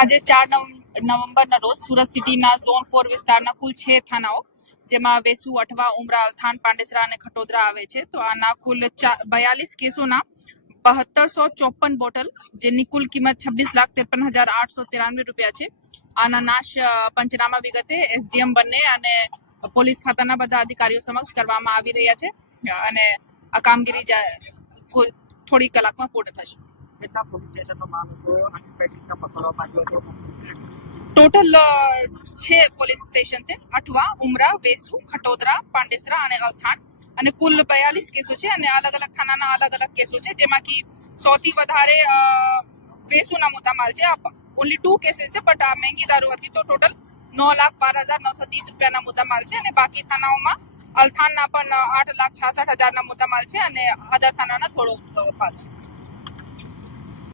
આજે 4 નવેમ્બરના રોજ સુરત સિટીના ઝોન 4 વિસ્તારના કુલ 6 થાનાઓ જેમાં વેસુ, અઠવા, ઉમરા, અલથાણ, પાંડેસરા અને ખટોદરા આવે છે. તો આના કુલ 42 કેસોના 7254 બોટલ જેની કુલ કિંમત 26,53,893 રૂપિયા છે. આના નાશ પંચનામા વિગતે એસડીએમ બંને અને પોલીસ ખાતાના બધા અધિકારીઓ સમક્ષ કરવામાં આવી રહ્યા છે અને આ કામગીરી થોડી કલાકમાં પૂર્ણ થશે. કેટલા પોલીસ સ્ટેશનનો માલ હતો અને કઈ રીતના પકડવામાં આવ્યો હતો? ટોટલ 6 પોલીસ સ્ટેશન છે: અઠવા, ઉમરા, વેસુ, ખટોદરા, પાંડેસરા અને અલથાણ. અને કુલ 42 કેસો છે અને અલગ અલગ થાનાના અલગ અલગ કેસો છે, જેમાંથી સૌથી વધારે વેસુના મુદ્દામાલ છે. ઓનલી 2 કેસીસ છે, બટ આ મહેંગી દારૂ હતી તો ટોટલ 9,12,930 રૂપિયાના મુદ્દામાલ છે. અને બાકી થાનાઓમાં અલથાણના પણ 8,66,000 મુદ્દામાલ છે અને અદર થાનાના થોડો ભાગ છે.